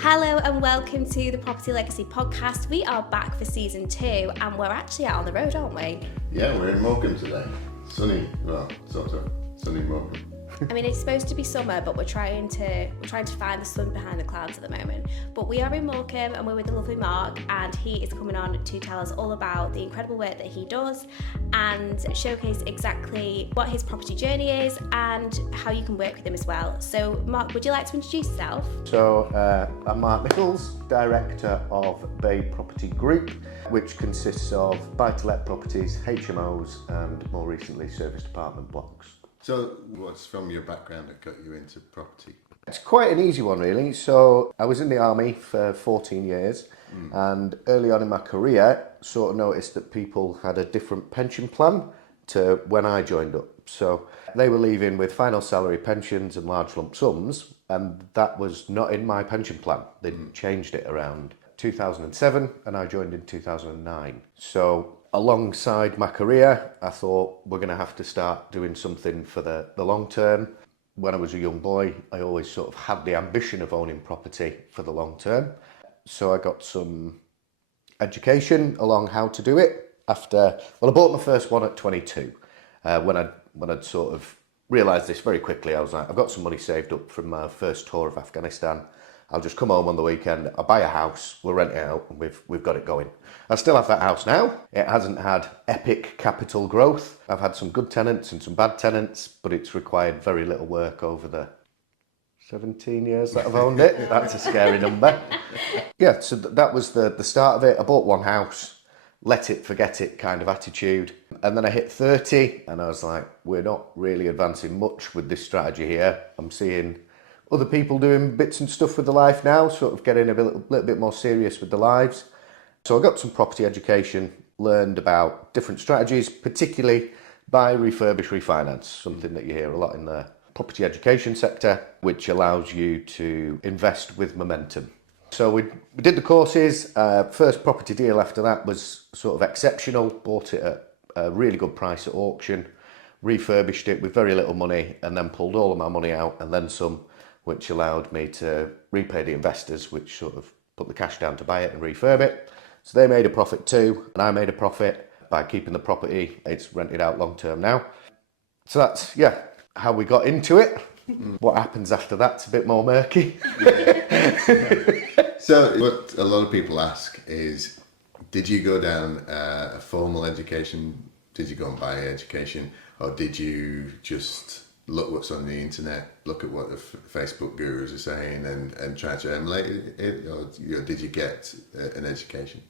Hello and welcome to the Property Legacy podcast. We are back for season 2 and we're actually out on the road, aren't we? Yeah, we're in Morecambe today. Sunny, well, sort of sunny Morecambe. I mean, it's supposed to be summer, but we're trying to find the sun behind the clouds at the moment. But we are in Morecambe and we're with the lovely Mark, and he is coming on to tell us all about the incredible work that he does and showcase exactly what his property journey is and how you can work with him as well. So Mark, would you like to introduce yourself? So I'm Mark Nicholls, Director of Bay Property Group, which consists of buy-to-let properties, HMOs and more recently serviced apartment blocks. So what's from your background that got you into property? It's quite an easy one really. So I was in the army for 14 years and early on in my career sort of noticed that people had a different pension plan to when I joined up. So they were leaving with final salary pensions and large lump sums, and that was not in my pension plan. They'd changed it around 2007 and I joined in 2009. So alongside my career, I thought we're going to have to start doing something for the long term. When I was a young boy, I always sort of had the ambition of owning property for the long term. So I got some education along how to do it I bought my first one at 22. When I'd sort of realised this very quickly, I was like, I've got some money saved up from my first tour of Afghanistan. I'll just come home on the weekend, I'll buy a house, we'll rent it out, and we've got it going. I still have that house now. It hasn't had epic capital growth. I've had some good tenants and some bad tenants, but it's required very little work over the 17 years that I've owned it. That's a scary number. Yeah, so that was the start of it. I bought one house, let it, forget it kind of attitude. And then I hit 30 and I was like, we're not really advancing much with this strategy here. I'm seeing other people doing bits and stuff with their life now, sort of getting a little bit more serious with their lives. So I got some property education, learned about different strategies, particularly buy, refurbish, refinance, something that you hear a lot in the property education sector, which allows you to invest with momentum. So we did the courses. First property deal after that was sort of exceptional, bought it at a really good price at auction, refurbished it with very little money, and then pulled all of my money out and then some, which allowed me to repay the investors, which sort of put the cash down to buy it and refurb it. So they made a profit too, and I made a profit by keeping the property. It's rented out long term now. So that's, how we got into it. What happens after that's a bit more murky. So what a lot of people ask is, did you go down a formal education? Did you go and buy education? Or did you just look what's on the internet, look at what the Facebook gurus are saying and try to emulate it? Or did you get an education?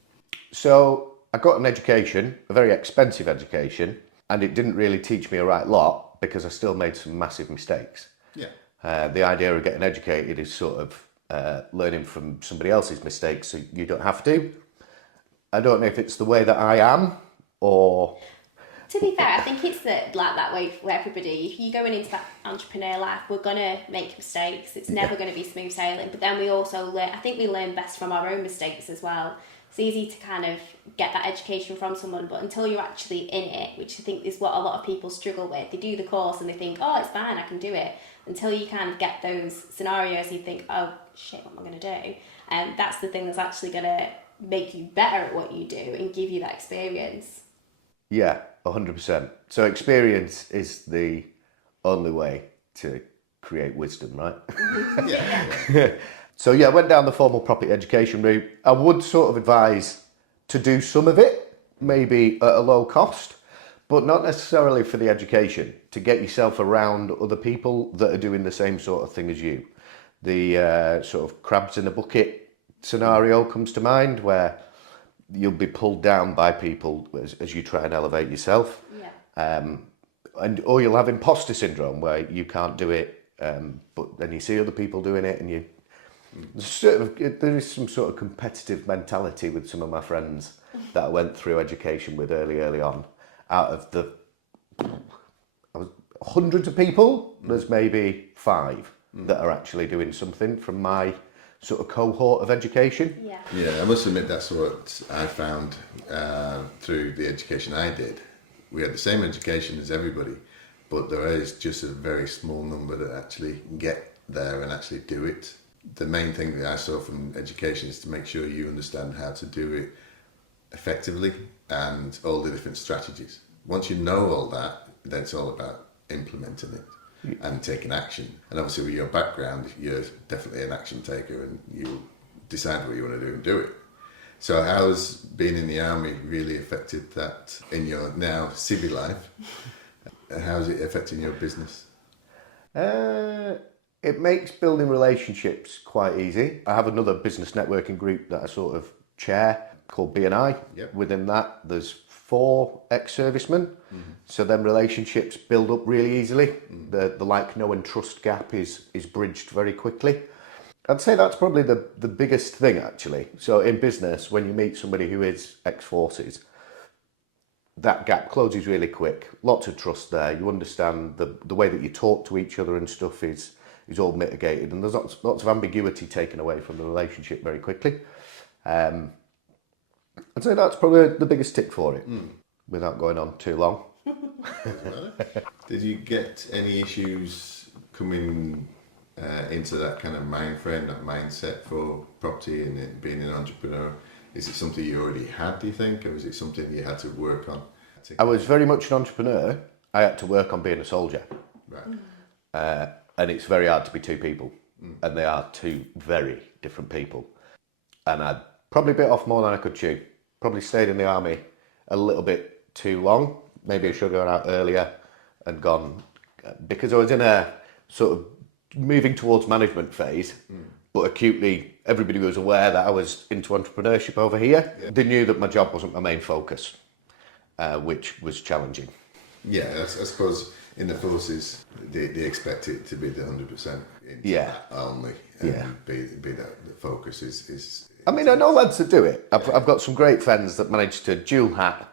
So I got an education, a very expensive education, and it didn't really teach me a right lot because I still made some massive mistakes. Yeah. The idea of getting educated is sort of learning from somebody else's mistakes so you don't have to. I don't know if it's the way that I am or... To be fair, I think it's like that way for everybody. If you're going into that entrepreneur life, we're going to make mistakes. It's never going to be smooth sailing. But then we also learn, I think we learn best from our own mistakes as well. It's easy to kind of get that education from someone, but until you're actually in it, which I think is what a lot of people struggle with. They do the course and they think, oh, it's fine, I can do it. Until you kind of get those scenarios, you think, oh, shit, what am I going to do? And that's the thing that's actually going to make you better at what you do and give you that experience. Yeah, 100%. So experience is the only way to create wisdom, right? Yeah. So I went down the formal property education route. I would sort of advise to do some of it, maybe at a low cost, but not necessarily for the education, to get yourself around other people that are doing the same sort of thing as you. The sort of crabs in a bucket scenario comes to mind, where you'll be pulled down by people as you try and elevate yourself. Yeah. Or you'll have imposter syndrome where you can't do it, but then you see other people doing it and there is some sort of competitive mentality with some of my friends that I went through education with early on. Out of hundreds of people, there's maybe 5 that are actually doing something from my sort of cohort of education. Yeah, I must admit that's what I found through the education I did. We had the same education as everybody, but there is just a very small number that actually get there and actually do it. the main thing that I saw from education is to make sure you understand how to do it effectively and all the different strategies. Once you know all that, then it's all about implementing it and taking action. And obviously with your background, you're definitely an action taker and you decide what you want to do and do it. So how's being in the army really affected that in your now civil life? And how's it affecting your business? It makes building relationships quite easy. I have another business networking group that I sort of chair called B&I. Yep. Within that, there's 4 ex-servicemen. So then relationships build up really easily. The like, know and trust gap is bridged very quickly. I'd say that's probably the biggest thing, actually. So in business, when you meet somebody who is ex-forces, that gap closes really quick. Lots of trust there. You understand the way that you talk to each other and stuff is all mitigated, and there's lots of ambiguity taken away from the relationship very quickly. I'd say that's probably the biggest tick for it, without going on too long. Did you get any issues coming into that kind of mind frame, that mindset for property and it being an entrepreneur? Is it something you already had, do you think, or is it something you had to work on? I was very much an entrepreneur. I had to work on being a soldier. Right. And it's very hard to be 2 people. And they are 2 very different people. And I'd probably bit off more than I could chew. Probably stayed in the army a little bit too long. Maybe I should have gone out earlier and gone, because I was in a sort of moving towards management phase, but acutely everybody was aware that I was into entrepreneurship over here. Yeah. They knew that my job wasn't my main focus, which was challenging. Yeah, I suppose in the forces, they expect it to be the 100% that only, and be that the focus is. I mean, I know lads that do it. I've got some great friends that managed to dual hat,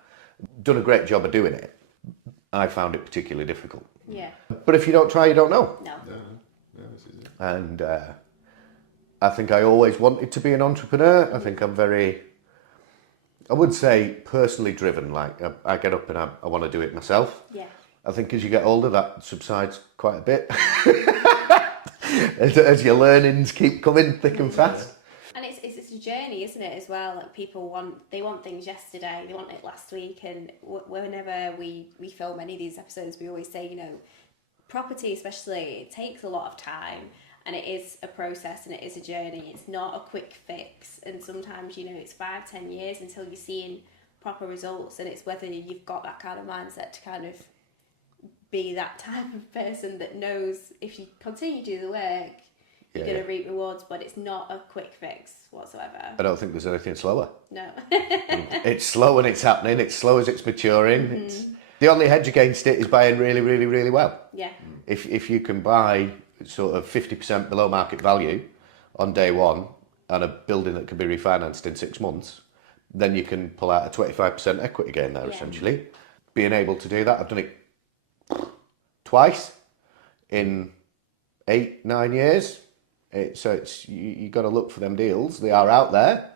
done a great job of doing it. I found it particularly difficult. Yeah. But if you don't try, you don't know. No. This is it. And I think I always wanted to be an entrepreneur. I think I'm very, I would say, personally driven. Like, I get up and I want to do it myself. Yeah. I think as you get older, that subsides quite a bit. as your learnings keep coming thick and fast. And it's a journey, isn't it, as well? Like, people want things yesterday, they want it last week, and whenever we film any of these episodes, we always say, property especially, it takes a lot of time, and it is a process and it is a journey. It's not a quick fix, and sometimes it's 5-10 years until you're seeing proper results, and it's whether you've got that kind of mindset to kind of be that type of person that knows if you continue to do the work, you're going to reap rewards, but it's not a quick fix whatsoever. I don't think there's anything slower. No. It's slow and it's happening. It's slow as it's maturing. The only hedge against it is buying really, really, really well. Yeah. If you can buy sort of 50% below market value on day one and a building that can be refinanced in 6 months, then you can pull out a 25% equity gain there, essentially. Being able to do that, I've done it twice in 8-9 years. So you got to look for them deals. They are out there,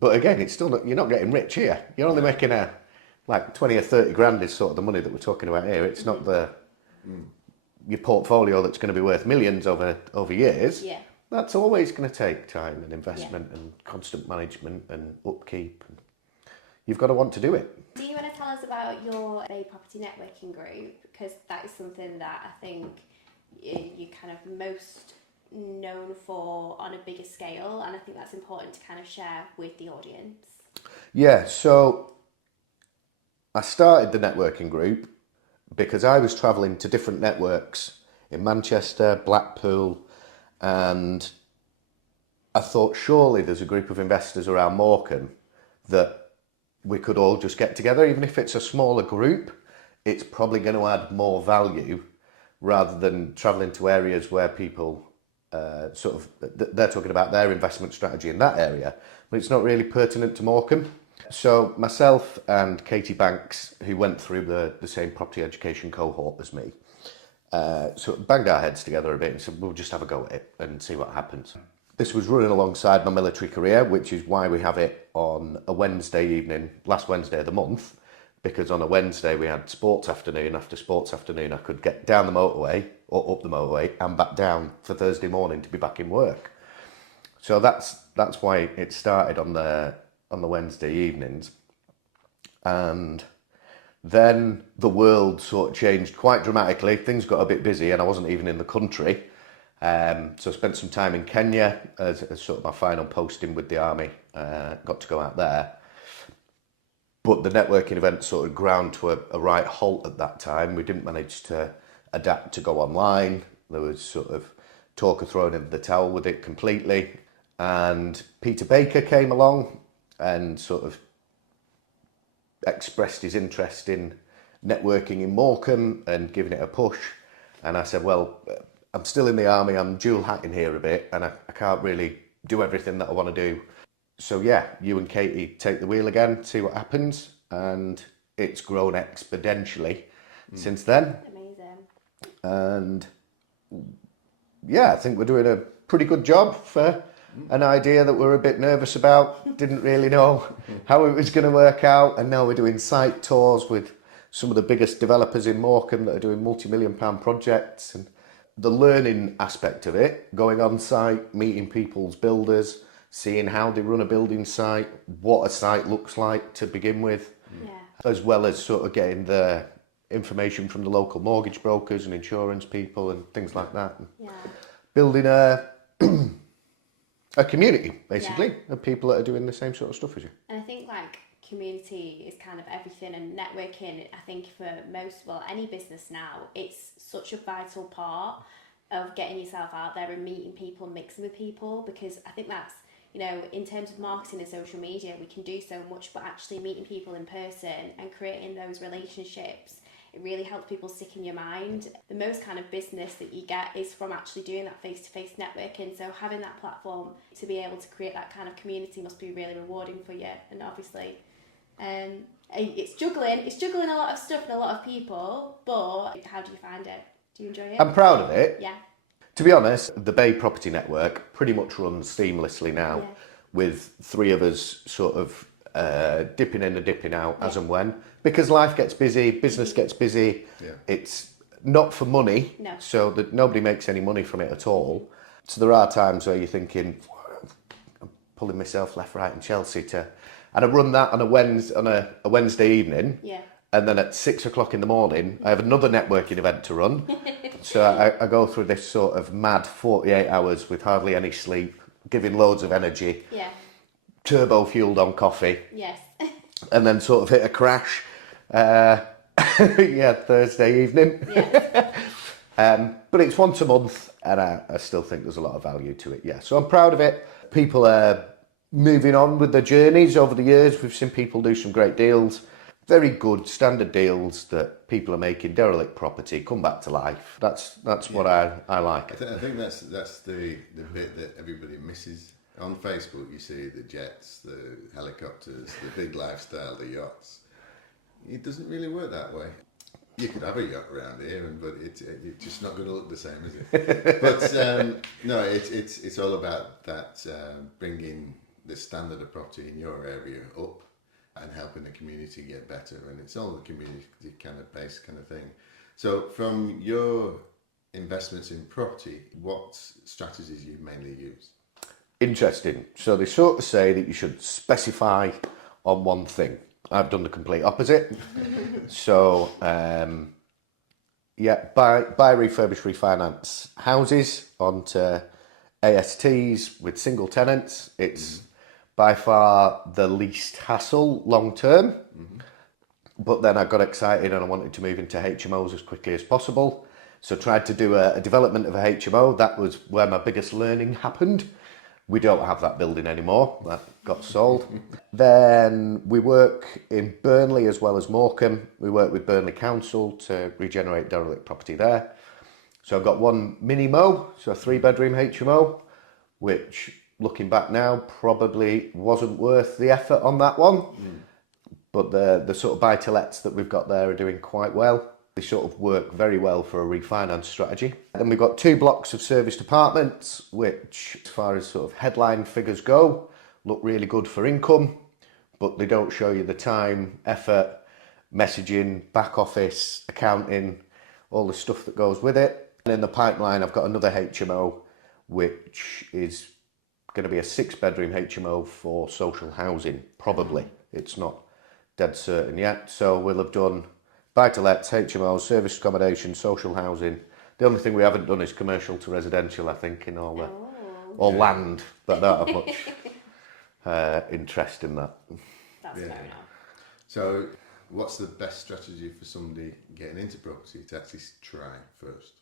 but again, it's still not, you're not getting rich here. You're only making like 20 or 30 grand is sort of the money that we're talking about here. It's not your portfolio that's going to be worth millions over years. Yeah. That's always going to take time and investment and constant management and upkeep. And you've got to want to do it. Do you want to tell us about your Bay Property Networking Group? Because that is something that I think you're kind of most known for on a bigger scale, and I think that's important to kind of share with the audience. Yeah, so I started the networking group because I was travelling to different networks in Manchester, Blackpool, and I thought surely there's a group of investors around Morecambe that we could all just get together. Even if it's a smaller group, it's probably going to add more value rather than travelling to areas where people they're talking about their investment strategy in that area, but it's not really pertinent to Morecambe. So myself and Katie Banks, who went through the same property education cohort as me, so banged our heads together a bit and said, we'll just have a go at it and see what happens. This was running alongside my military career, which is why we have it on a Wednesday evening, last Wednesday of the month, because on a Wednesday we had sports afternoon. After sports afternoon, I could get down the motorway or up the motorway and back down for Thursday morning to be back in work. So that's why it started on the Wednesday evenings, and then the world sort of changed quite dramatically. Things got a bit busy, and I wasn't even in the country. So I spent some time in Kenya as sort of my final posting with the army. Got to go out there. But the networking event sort of ground to a right halt at that time. We didn't manage to adapt to go online. There was sort of talk of throwing in the towel with it completely. And Peter Baker came along and sort of expressed his interest in networking in Morecambe and giving it a push. And I said, well, I'm still in the army, I'm dual hatting here a bit, and I can't really do everything that I want to do. So yeah, you and Katie take the wheel again, see what happens, and it's grown exponentially since then. Amazing. And yeah, I think we're doing a pretty good job for an idea that we're a bit nervous about, didn't really know how it was going to work out, and now we're doing site tours with some of the biggest developers in Morecambe that are doing multi-million-pound projects, and the learning aspect of it, going on site, meeting people's builders, seeing how they run a building site, what a site looks like to begin with, as well as sort of getting the information from the local mortgage brokers and insurance people and things like that. Building a community, basically, of people that are doing the same sort of stuff as you. And I think like community is kind of everything, and networking, I think for any business now, it's such a vital part of getting yourself out there and meeting people, mixing with people, because I think that's, in terms of marketing and social media, we can do so much, but actually meeting people in person and creating those relationships, it really helps people stick in your mind. The most kind of business that you get is from actually doing that face-to-face networking. So having that platform to be able to create that kind of community must be really rewarding for you. And obviously, it's juggling a lot of stuff and a lot of people, but how do you find it? Do you enjoy it? I'm proud of it. Yeah. To be honest, the Bay Property Network pretty much runs seamlessly now, with three of us sort of dipping in and dipping out as and when, because life gets busy, business gets busy. It's not for money, so that nobody makes any money from it at all. So there are times where you're thinking, I'm pulling myself left, right and Chelsea and I run that on a Wednesday evening, and then at 6 o'clock in the morning I have another networking event to run. So I go through this sort of mad 48 hours with hardly any sleep, giving loads of energy, turbo fueled on coffee, and then sort of hit a crash Thursday evening. But it's once a month, and I still think there's a lot of value to it. So I'm proud of it. People are moving on with their journeys over the years. We've seen people do some great deals, very good standard deals that people are making, derelict property, come back to life. That's what I like. I think that's the bit that everybody misses. On Facebook you see the jets, the helicopters, the big lifestyle, the yachts. It doesn't really work that way. You could have a yacht around here, but it's just not going to look the same, is it? But no, it's all about that bringing the standard of property in your area up and helping the community get better, and it's all the community kind of based kind of thing. So from your investments in property, what strategies you mainly use? Interesting. So they sort of say that you should specify on one thing. I've done the complete opposite. So buy, refurbish, refinance houses onto ASTs with single tenants. It's by far the least hassle long term. But then I got excited and I wanted to move into HMOs as quickly as possible. So tried to do a development of a HMO. That was where my biggest learning happened. We don't have that building anymore. That got sold. Then we work in Burnley as well as Morecambe. We work with Burnley Council to regenerate derelict property there. So I've got one mini mo, so a 3-bedroom HMO, which looking back now probably wasn't worth the effort on that one. But the sort of buy-to-lets that we've got there are doing quite well. They sort of work very well for a refinance strategy. Then we've got 2 blocks of serviced apartments, which as far as sort of headline figures go, look really good for income, but they don't show you the time, effort, messaging, back office, accounting, all the stuff that goes with it. And in the pipeline, I've got another HMO, which is going to be a 6-bedroom HMO for social housing, probably. It's not dead certain yet. So we'll have done buy-to-lets, HMOs, service accommodation, social housing. The only thing we haven't done is commercial to residential, I think, in all the or land, but I don't have much interest in that. That's fair enough. So what's the best strategy for somebody getting into property to actually try first?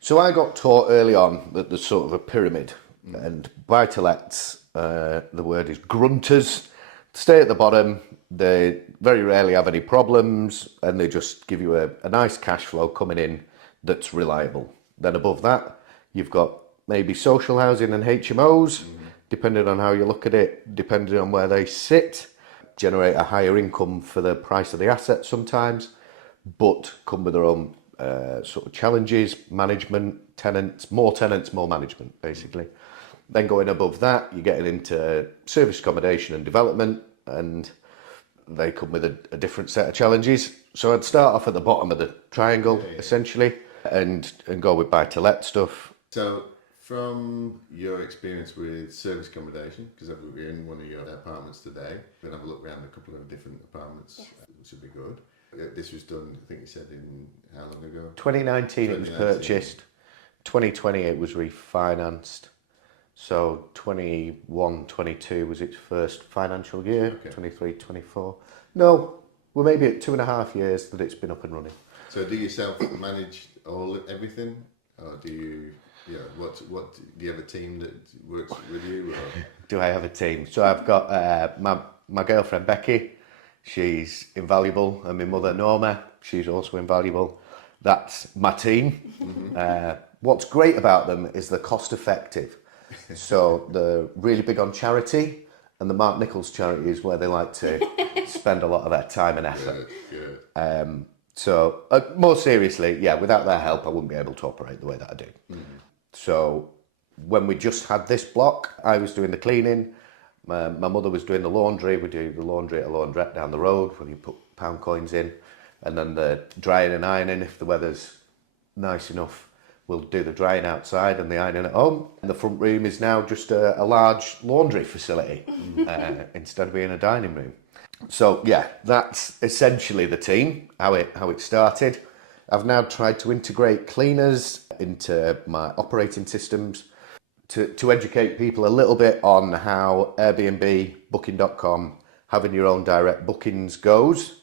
So I got taught early on that there's sort of a pyramid, and buy-to-lets, the word is grunters, stay at the bottom. They very rarely have any problems, and they just give you a nice cash flow coming in that's reliable. Then above that, you've got maybe social housing and HMOs, depending on how you look at it, depending on where they sit, generate a higher income for the price of the asset sometimes, but come with their own sort of challenges, management, tenants, more management, basically. Then going above that, you're getting into service accommodation and development, and they come with a different set of challenges. So I'd start off at the bottom of the triangle, essentially, and go with buy-to-let stuff. So from your experience with service accommodation, because we're in one of your apartments today, we're going to have a look around a couple of different apartments, which would be good. This was done, I think you said, in how long ago? 2019 it was purchased. 2020 it was refinanced. So 21-22 was its first financial year. 23-24. No, we're maybe at 2.5 years that it's been up and running. So do you self-manage everything, or do you? Yeah. What do you have a team that works with you? Or? Do I have a team? So I've got my girlfriend Becky. She's invaluable, and my mother Norma. She's also invaluable. That's my team. What's great about them is they're cost effective. So they're really big on charity, and the Mark Nicholls charity is where they like to spend a lot of their time and effort. Good. So more seriously, yeah, without their help, I wouldn't be able to operate the way that I do. So when we just had this block, I was doing the cleaning. My mother was doing the laundry. We do the laundry at a laundrette down the road where you put pound coins in, and then the drying and ironing, if the weather's nice enough, we'll do the drying outside and the ironing at home. And the front room is now just a large laundry facility instead of being a dining room. So yeah, that's essentially the team, how it started. I've now tried to integrate cleaners into my operating systems to educate people a little bit on how Airbnb, Booking.com, having your own direct bookings goes.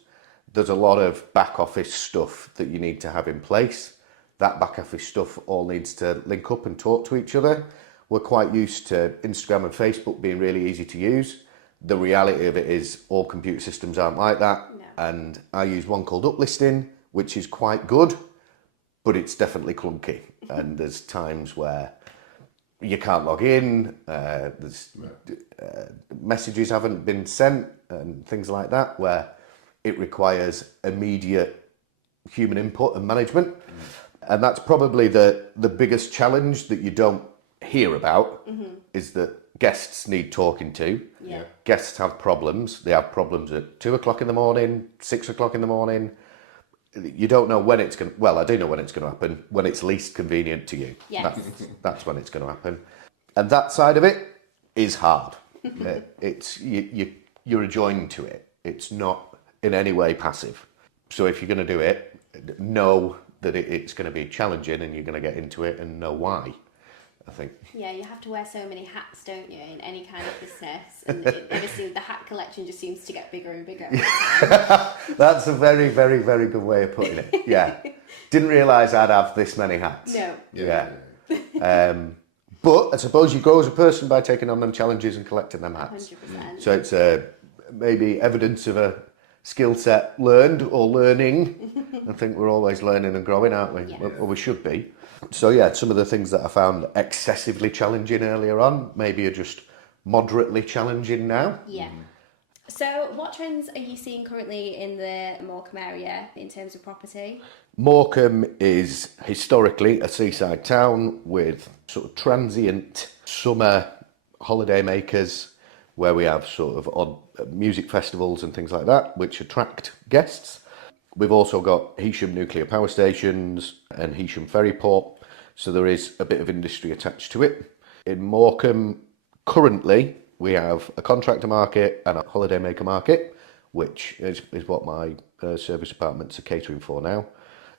There's a lot of back office stuff that you need to have in place. That back office stuff all needs to link up and talk to each other. We're quite used to Instagram and Facebook being really easy to use. The reality of it is all computer systems aren't like that. No. And I use one called Uplisting, which is quite good, but it's definitely clunky. And there's times where you can't log in, there's messages haven't been sent and things like that, where it requires immediate human input and management. And that's probably the biggest challenge that you don't hear about, is that guests need talking to. Yeah. Guests have problems. They have problems at 2 o'clock in the morning, 6 o'clock in the morning. You don't know when it's going to... Well, I do know when it's going to happen, when it's least convenient to you. Yes. That's when it's going to happen. And that side of it is hard. You're adjoined to it. It's not in any way passive. So if you're going to do it, know that it's going to be challenging and you're going to get into it and know why, I think. Yeah, you have to wear so many hats, don't you, in any kind of business? And obviously the hat collection just seems to get bigger and bigger every time. That's a very, very, very good way of putting it. Yeah. Didn't realise I'd have this many hats. No. Yeah. But I suppose you grow as a person by taking on them challenges and collecting them hats. 100%. So it's maybe evidence of a skill set learned or learning. I think we're always learning and growing, aren't we? Yeah. Well, we should be. So yeah, some of the things that I found excessively challenging earlier on maybe are just moderately challenging now. Yeah. So what trends are you seeing currently in the Morecambe area in terms of property? Morecambe is historically a seaside town with sort of transient summer holiday makers, where we have sort of odd music festivals and things like that, which attract guests. We've also got Heysham nuclear power stations and Heysham ferry port, so there is a bit of industry attached to it. In Morecambe, Currently, we have a contractor market and a holidaymaker market, which is what my service departments are catering for now.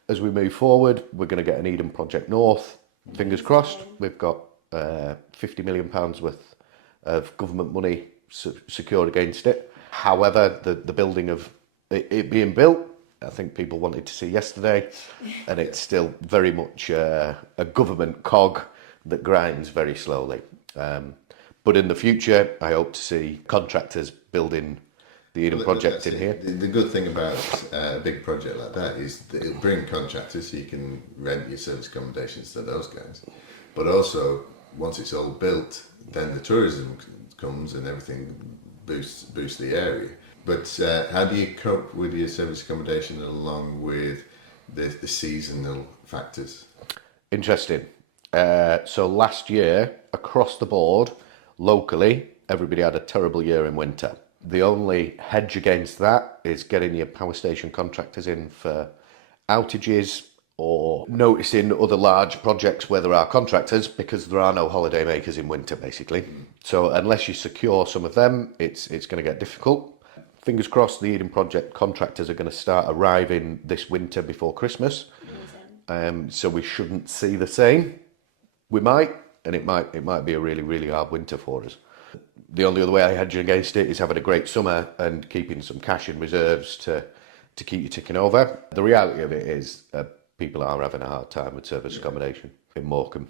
As we move forward, we're going to get an Eden Project North. Fingers crossed. We've got £50 million worth of government money secured against it. However, the building of it being built, I think people wanted to see yesterday, and it's still very much a government cog that grinds very slowly. But in the future, I hope to see contractors building the Eden project in here. The good thing about a big project like that is that it'll bring contractors so you can rent your service accommodations to those guys. But also, once it's all built, then the tourism comes and everything boosts the area. But how do you cope with your service accommodation along with the seasonal factors? Interesting. So last year, across the board, locally, everybody had a terrible year in winter. The only hedge against that is getting your power station contractors in for outages or noticing other large projects where there are contractors, because there are no holiday makers in winter, basically. So unless you secure some of them, it's going to get difficult. Fingers crossed the Eden Project contractors are going to start arriving this winter before Christmas. So we shouldn't see the same. We might, and it might be a really, really hard winter for us. The only other way I hedge against it is having a great summer and keeping some cash in reserves to keep you ticking over. The reality of it is people are having a hard time with service accommodation in Morecambe.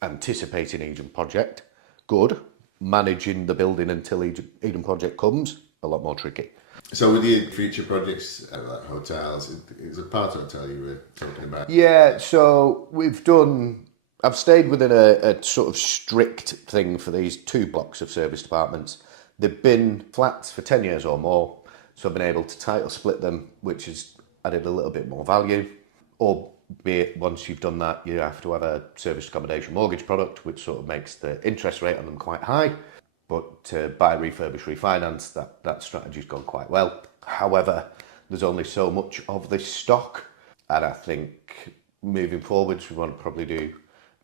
Anticipating Eden Project, good. Managing the building until Eden Project comes, a lot more tricky. So with your future projects, like hotels, it's a part hotel you were talking about? Yeah, so I've stayed within a sort of strict thing for these 2 blocks of service departments. They've been flats for 10 years or more, so I've been able to title split them, which has added a little bit more value. Albeit once you've done that, you have to have a service accommodation mortgage product, which sort of makes the interest rate on them quite high. But to buy, refurbish, refinance, that strategy's gone quite well. However, there's only so much of this stock, and I think moving forwards we want to probably do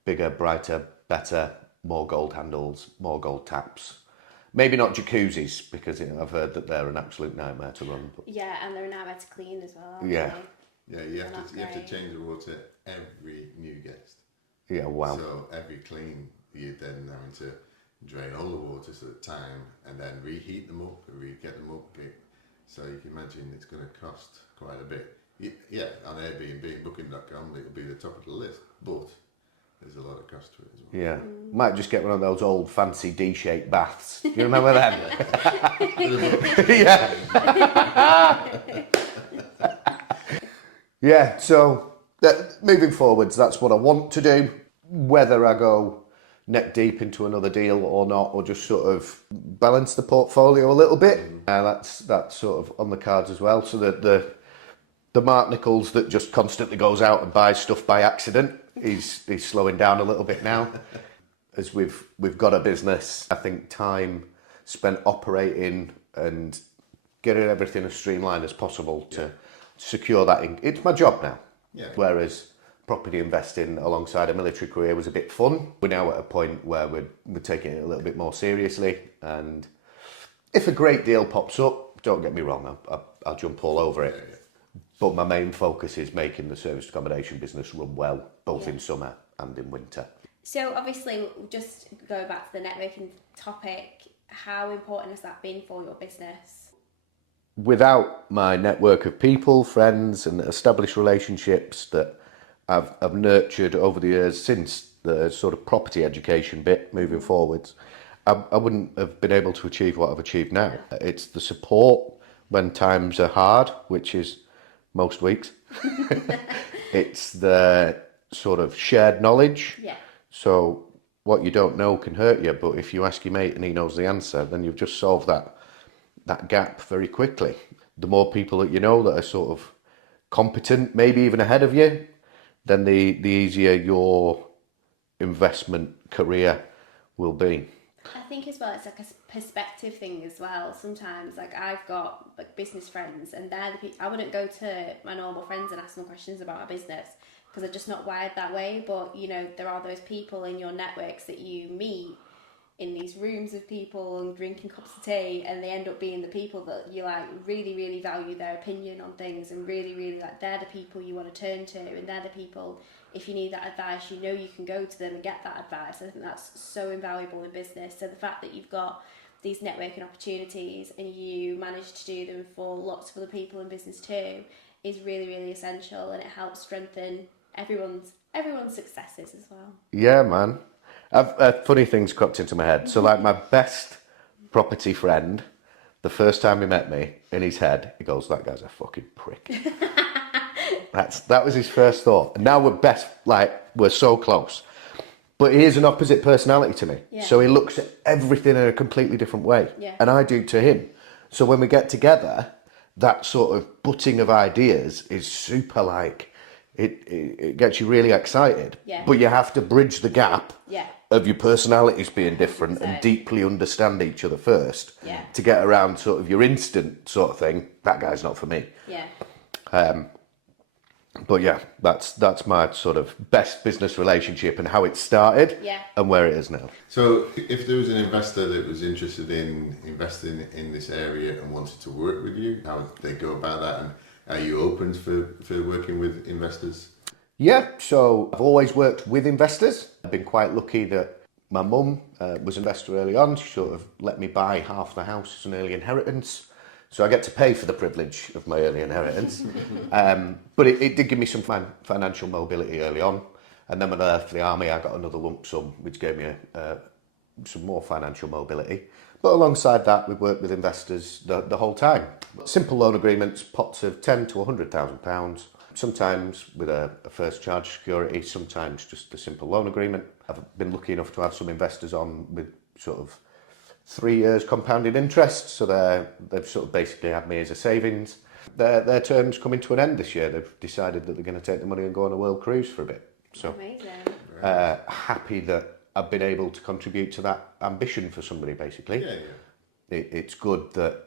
bigger, brighter, better, more gold handles, more gold taps. Maybe not jacuzzis, because I've heard that they're an absolute nightmare to run. But yeah, and they're a nightmare to clean as well. Yeah. Yeah, you have to change the water every new guest. Yeah, wow. So every clean, you're then having to drain all the waters at a time and then reheat them up and get them up. So you can imagine it's going to cost quite a bit. Yeah, on Airbnb and Booking.com, it'll be the top of the list, but there's a lot of cost to it as well. Yeah, might just get one of those old fancy D-shaped baths. You remember them? Yeah. Yeah, so moving forwards, that's what I want to do. Whether I go neck deep into another deal or not, or just sort of balance the portfolio a little bit, that's sort of on the cards as well. So that the Mark Nicholls that just constantly goes out and buys stuff by accident, he's slowing down a little bit now. As we've got a business, I think time spent operating and getting everything as streamlined as possible to secure that. It's my job now. Yeah. Whereas property investing alongside a military career was a bit fun. We're now at a point where we're taking it a little bit more seriously. And if a great deal pops up, don't get me wrong, I'll jump all over it. Yeah. But my main focus is making the service accommodation business run well, both in summer and in winter. So obviously, just going back to the networking topic, how important has that been for your business? Without my network of people, friends and established relationships that I've nurtured over the years since the sort of property education bit moving forwards, I wouldn't have been able to achieve what I've achieved now. It's the support when times are hard, which is most weeks. It's the sort of shared knowledge. Yeah. So what you don't know can hurt you, but if you ask your mate and he knows the answer, then you've just solved that gap very quickly. The more people that you know that are sort of competent, maybe even ahead of you, then the easier your investment career will be. I think as well, it's like a perspective thing as well. Sometimes, like I've got like business friends, and they're the people. I wouldn't go to my normal friends and ask them questions about my business because they're just not wired that way. But you know, there are those people in your networks that you meet in these rooms of people and drinking cups of tea, and they end up being the people that you like really, really value their opinion on things, and really, really like they're the people you want to turn to, and they're the people, if you need that advice, you know you can go to them and get that advice. I think that's so invaluable in business. So the fact that you've got these networking opportunities and you manage to do them for lots of other people in business too is really, really essential, and it helps strengthen everyone's successes as well. Yeah, man. Funny things cropped into my head. So, like, my best property friend, the first time he met me, in his head, he goes, "That guy's a fucking prick." That was his first thought. And now we're so close. But he is an opposite personality to me. Yeah. So he looks at everything in a completely different way. Yeah. And I do to him. So when we get together, that sort of butting of ideas is super like, it gets you really excited. Yeah. But you have to bridge the gap Yeah. of your personalities being different and deeply understand each other first. Yeah. To get around sort of your instant sort of thing, that guy's not for me. Yeah. But yeah, that's my sort of best business relationship and how it started and where it is now. So if there was an investor that was interested in investing in this area and wanted to work with you, how would they go about that? And are you open for working with investors? Yeah, so I've always worked with investors. I've been quite lucky that my mum was an investor early on. She sort of let me buy half the house as an early inheritance. So I get to pay for the privilege of my early inheritance. But it did give me some financial mobility early on. And then when I left the army, I got another lump sum, which gave me some more financial mobility. But alongside that, we've worked with investors the whole time. Simple loan agreements, pots of £10,000 to £100,000. Sometimes with a first charge security, sometimes just a simple loan agreement. I've been lucky enough to have some investors on with sort of 3 years compounded interest, so they've sort of basically had me as a savings. Their term's coming to an end this year. They've decided that they're going to take the money and go on a world cruise for a bit. So happy that I've been able to contribute to that ambition for somebody, basically. Yeah. It's good that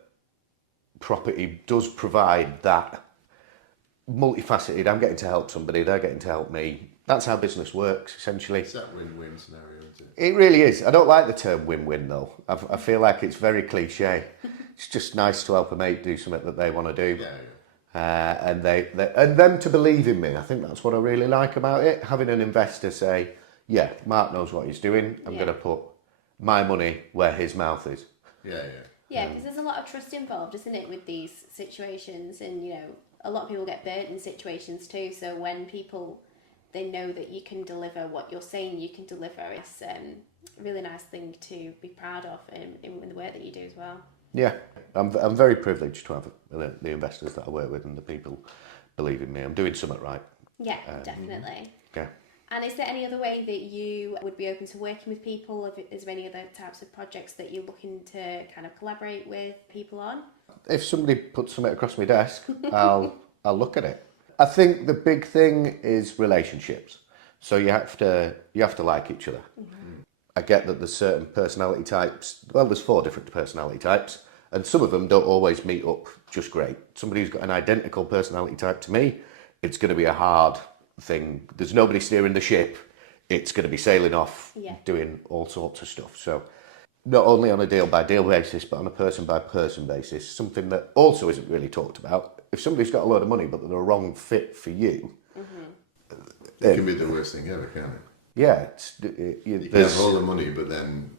property does provide that multifaceted. I'm getting to help somebody, they're getting to help me. That's how business works, essentially. It's that win-win scenario, isn't it? It really is. I don't like the term win-win, though. I feel like it's very cliche. It's just nice to help a mate do something that they want to do. And and them to believe in me. I think that's what I really like about it. Having an investor say, yeah, Mark knows what he's doing. I'm going to put my money where his mouth is. Yeah, because there's a lot of trust involved, isn't it, with these situations? And, you know, a lot of people get burnt in situations too. So when they know that you can deliver what you're saying you can deliver, it's a really nice thing to be proud of in the work that you do as well. Yeah, I'm very privileged to have the investors that I work with and the people believe in me. I'm doing something right. Yeah, definitely. Yeah. And is there any other way that you would be open to working with people? Is there any other types of projects that you're looking to kind of collaborate with people on? If somebody puts something across my desk, I'll look at it. I think the big thing is relationships. So you have to like each other. Mm-hmm. I get that there's certain personality types. Well, there's 4 different personality types, and some of them don't always meet up just great. Somebody who's got an identical personality type to me, it's going to be a hard thing. There's nobody steering the ship. It's going to be sailing off, doing all sorts of stuff. So not only on a deal-by-deal basis, but on a person-by-person basis, something that also isn't really talked about. If somebody's got a load of money, but they're a wrong fit for you... It can be the worst thing ever, can't it? Yeah. You can have all the money, but then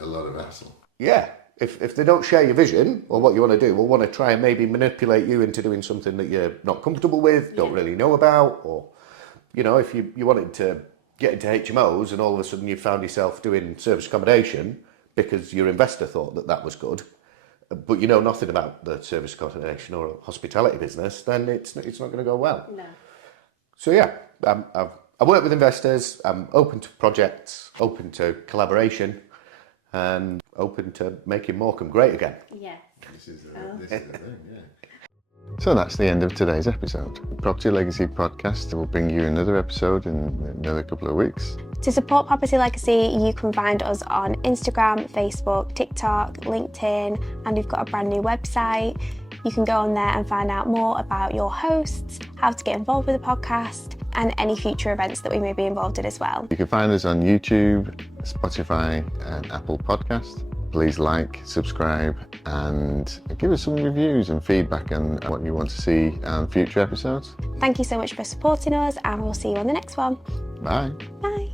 a lot of hassle. Yeah. If they don't share your vision or what you want to do, will want to try and maybe manipulate you into doing something that you're not comfortable with, don't really know about, or, you know, if you wanted to get into HMOs and all of a sudden you found yourself doing service accommodation because your investor thought that was good, but you know nothing about the service accommodation or hospitality business, then it's not going to go well. No. So yeah, I work with investors, I'm open to projects, open to collaboration, and open to making Morecambe great again. Yeah. This is the thing, yeah. So that's the end of today's episode. Property Legacy Podcast will bring you another episode in another couple of weeks. To support Property Legacy, you can find us on Instagram, Facebook, TikTok, LinkedIn, and we've got a brand new website. You can go on there and find out more about your hosts, how to get involved with the podcast, and any future events that we may be involved in as well. You can find us on YouTube, Spotify and Apple Podcast. Please like, subscribe and give us some reviews and feedback on what you want to see on future episodes. Thank you so much for supporting us, and we'll see you on the next one. Bye. Bye.